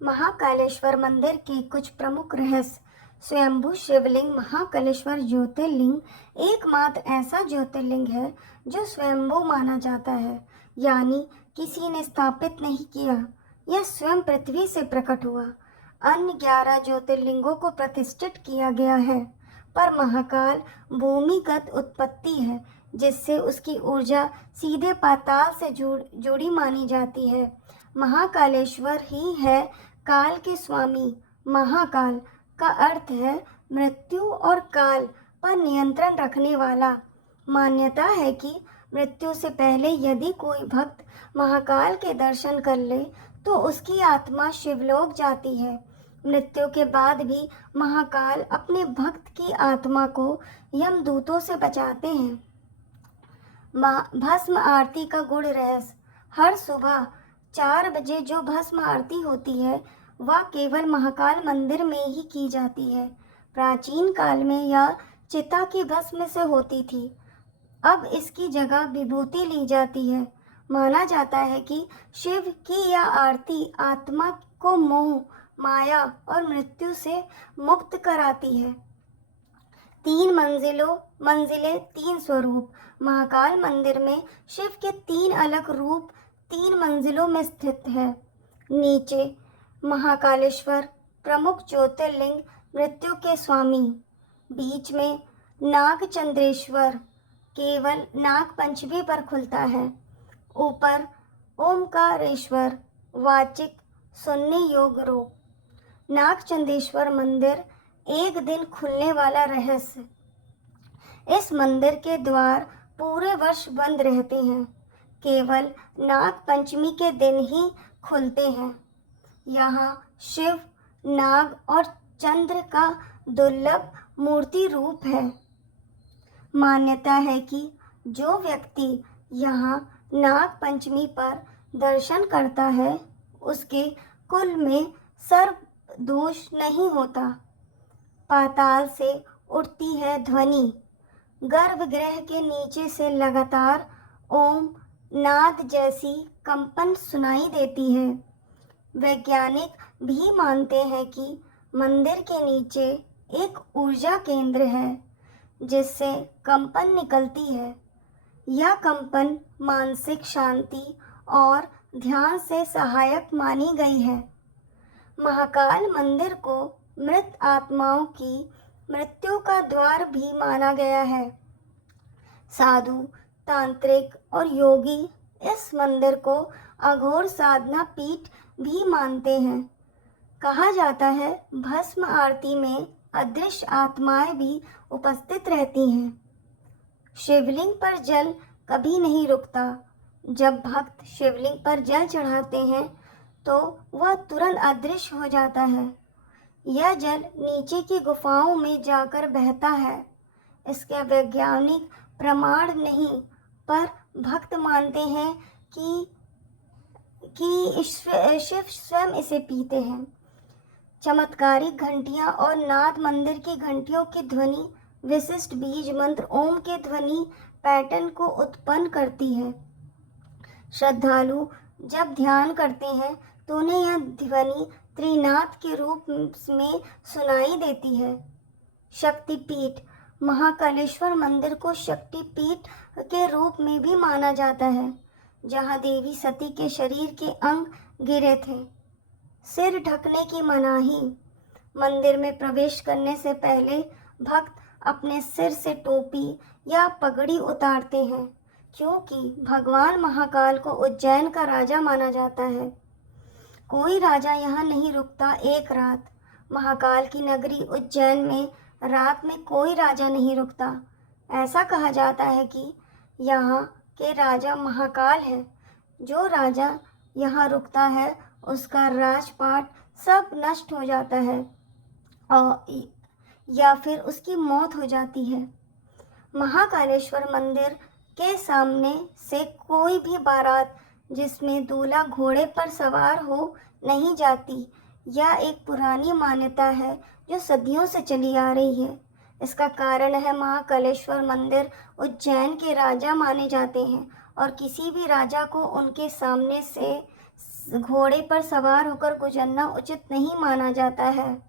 महाकालेश्वर मंदिर के कुछ प्रमुख रहस्य। स्वयंभू शिवलिंग महाकालेश्वर ज्योतिर्लिंग एकमात्र ऐसा ज्योतिर्लिंग है जो स्वयंभू माना जाता है, यानी किसी ने स्थापित नहीं किया। यह स्वयं पृथ्वी से प्रकट हुआ। अन्य 11 ज्योतिर्लिंगों को प्रतिष्ठित किया गया है, पर महाकाल भूमिगत उत्पत्ति है, जिससे उसकी ऊर्जा सीधे पाताल से जुड़ी मानी जाती है। महाकालेश्वर ही है काल के स्वामी। महाकाल का अर्थ है मृत्यु और काल पर नियंत्रण रखने वाला। मान्यता है कि मृत्यु से पहले यदि कोई भक्त महाकाल के दर्शन कर ले तो उसकी आत्मा शिवलोक जाती है। मृत्यु के बाद भी महाकाल अपने भक्त की आत्मा को यमदूतों से बचाते हैं। भस्म आरती का गुण रहस्य। हर सुबह 4 बजे जो भस्म आरती होती है वह केवल महाकाल मंदिर में ही की जाती है। प्राचीन काल में यह चिता की भस्म से होती थी, अब इसकी जगह विभूति ली जाती है। माना जाता है कि शिव की यह आरती आत्मा को मोह, माया और मृत्यु से मुक्त कराती है। 3 मंजिलें 3 स्वरूप। महाकाल मंदिर में शिव के 3 अलग रूप 3 मंजिलों में स्थित है। नीचे महाकालेश्वर प्रमुख ज्योतिर्लिंग, मृत्यु के स्वामी। बीच में नागचंद्रेश्वर केवल नाग पंचमी पर खुलता है। ऊपर ओमकारेश्वर वाचिक सुनने योग्य रूप। नागचंद्रेश्वर मंदिर एक दिन खुलने वाला रहस्य। इस मंदिर के द्वार पूरे वर्ष बंद रहते हैं, केवल नाग पंचमी के दिन ही खुलते हैं। यहाँ शिव, नाग और चंद्र का दुर्लभ मूर्ति रूप है। मान्यता है कि जो व्यक्ति यहाँ नाग पंचमी पर दर्शन करता है उसके कुल में सर्प दोष नहीं होता। पाताल से उठती है ध्वनि। गर्भगृह के नीचे से लगातार ओम नाद जैसी कंपन सुनाई देती है। वैज्ञानिक भी मानते हैं कि मंदिर के नीचे एक ऊर्जा केंद्र है जिससे कंपन निकलती है। यह कंपन मानसिक शांति और ध्यान से सहायक मानी गई है। महाकाल मंदिर को मृत आत्माओं की मृत्यु का द्वार भी माना गया है। साधु, तांत्रिक और योगी इस मंदिर को अघोर साधना पीठ भी मानते हैं। कहा जाता है भस्म आरती में अदृश्य आत्माएं भी उपस्थित रहती हैं। शिवलिंग पर जल कभी नहीं रुकता। जब भक्त शिवलिंग पर जल चढ़ाते हैं तो वह तुरंत अदृश्य हो जाता है। यह जल नीचे की गुफाओं में जाकर बहता है। इसका वैज्ञानिक प्रमाण नहीं, पर भक्त मानते हैं कि शिव स्वयं इसे पीते हैं। चमत्कारिक घंटियां और नाद मंदिर की घंटियों की ध्वनि विशिष्ट बीज मंत्र ओम के ध्वनि पैटर्न को उत्पन्न करती है। श्रद्धालु जब ध्यान करते हैं तो उन्हें यह ध्वनि त्रिनाद के रूप में सुनाई देती है। शक्तिपीठ। महाकालेश्वर मंदिर को शक्तिपीठ के रूप में भी माना जाता है, जहां देवी सती के शरीर के अंग गिरे थे। सिर ढकने की मनाही। मंदिर में प्रवेश करने से पहले भक्त अपने सिर से टोपी या पगड़ी उतारते हैं, क्योंकि भगवान महाकाल को उज्जैन का राजा माना जाता है। कोई राजा यहाँ नहीं रुकता एक रात। महाकाल की नगरी उज्जैन में रात में कोई राजा नहीं रुकता। ऐसा कहा जाता है कि यहाँ के राजा महाकाल है। जो राजा यहाँ रुकता है उसका राजपाट सब नष्ट हो जाता है और या फिर उसकी मौत हो जाती है। महाकालेश्वर मंदिर के सामने से कोई भी बारात जिसमें दूल्हा घोड़े पर सवार हो नहीं जाती। यह एक पुरानी मान्यता है जो सदियों से चली आ रही है। इसका कारण है महाकालेश्वर मंदिर उज्जैन के राजा माने जाते हैं और किसी भी राजा को उनके सामने से घोड़े पर सवार होकर गुजरना उचित नहीं माना जाता है।